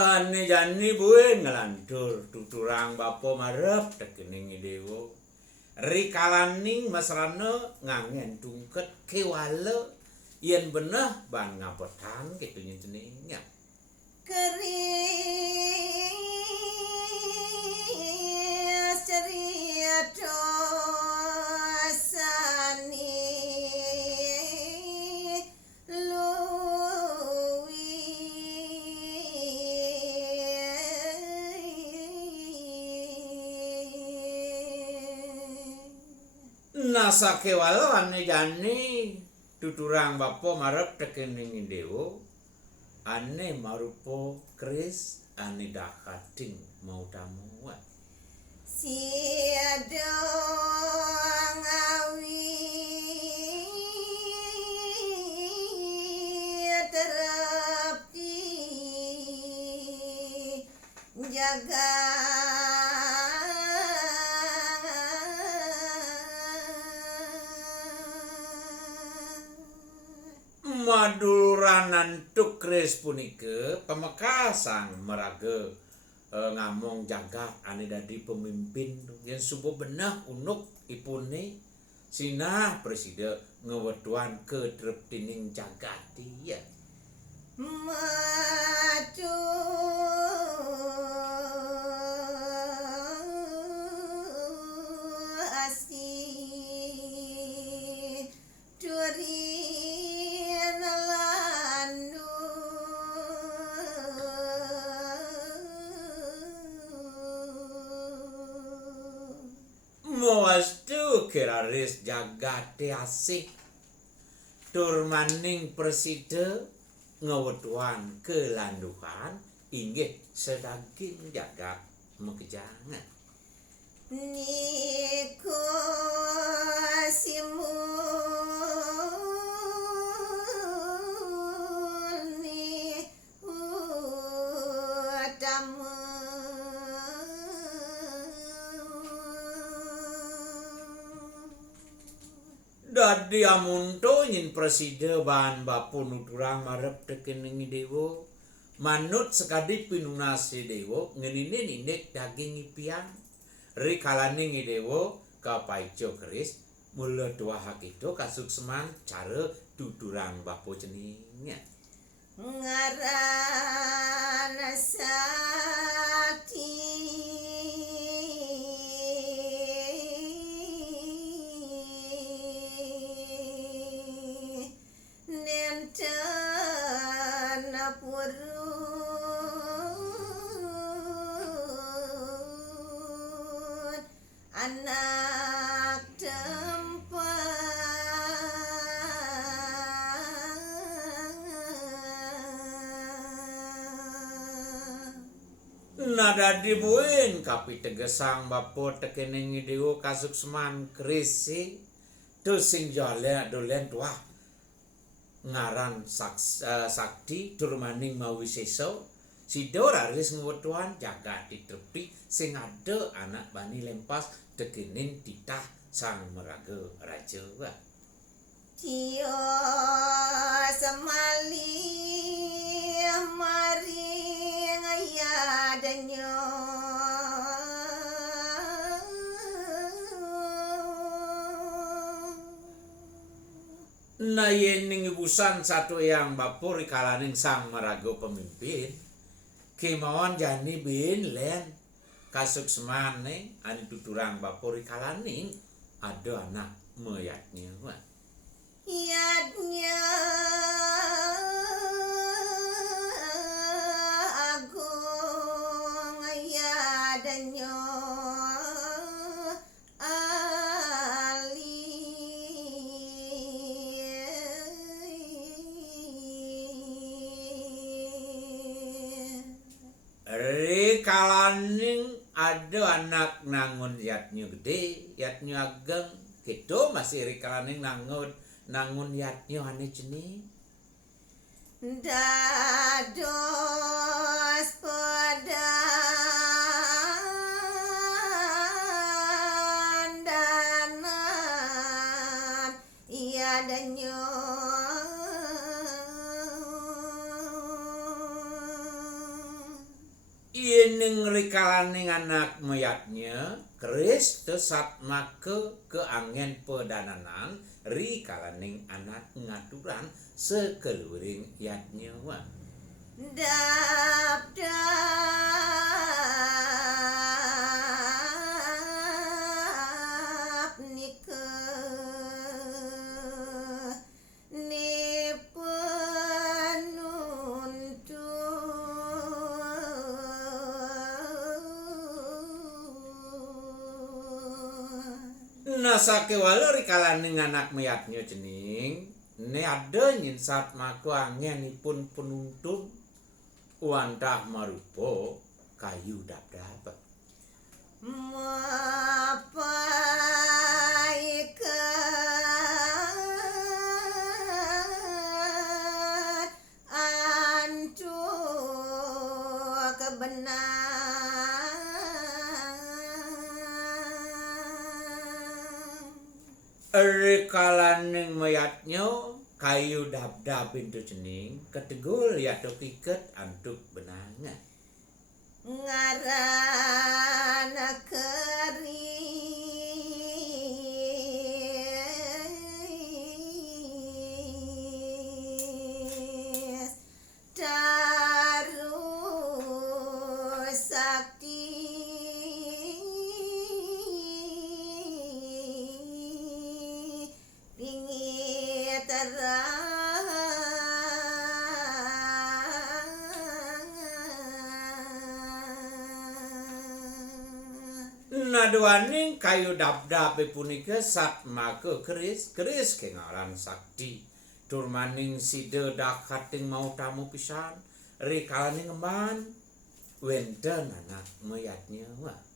Ane jani buen ngelantur tuturang bapo marep tekening dewo. Rikalaning masrana ngangen tungket kewala yen beneh ban ngapetang gitu nyenengnya. Keris ceria dosani Nasake walo ane jani tuturang bapo marep tekening dewo ane marupo keris ane dakating mau tamuan siado ngawi terapti jaga maduranan tukris punika pamekasang meraga ngamong jagat ane dadi pemimpin yang subuh benah unuk ipune sinah presiden ngewetuan ke treptining jagat dia maju asi durian landu Mawastu kiraris jagate asik turmaning presiden ngewetuan kelandukan inggih sedaging jagat mekejangan niku simuni utama dadi amunto nyin presiden bahan bapu nuturang marep tekening dewo manut sekadi pinunasi dewo ngenine ninek daging ipian rikalaning dewo kapaico keris mula doa hakido kasukseman cara tuturang bapu jeningnya ngarana sakti nenten purun anak nada dibuin kapi tegesang bapo tekening dewo kasukseman krisi tu sing jale dolen tuah ngaran sakti turmaning mawiseso sidor aris ngewetuan jagat ditrepi sing ada anak bani lempas tekening titah sang meraga raja Tio semali maring ayadanyo na yening ibusan satu yang bapur ikalaning sang meraga pemimpin kemauan jani bin len kasuksemane ani tuturang bapur ikalaning ada anak meyatnya yadnya agung ayadanyo kalaning ada anak nangun yatnya gede, yatnya ageng, gitu masih rikalaning nangun yatnya ane jenis. Dados pedandanan iadanya rikalaning anak mayatnya Kristus satmake keangen pedananan rikalaning anak ngaturan sekeluring yatnya wa dap nike ni penuntun nasake wala rikalaning anak mayatnya cening ne ada nyin saat maka angenipun penuntun wantah marupa kayu dap-dap mapaikan antu kebenaran rikalaning mayatnya kayu dap-dap itu cening ketegul ya iket antuk benangan ngarana keris taruh sakti pinggir naduaning kayu dap-dap punika satmake keris kengaran sakti turmaning sida dakating mau tamu pisan rikalaning emban wenten anak mayatnya wa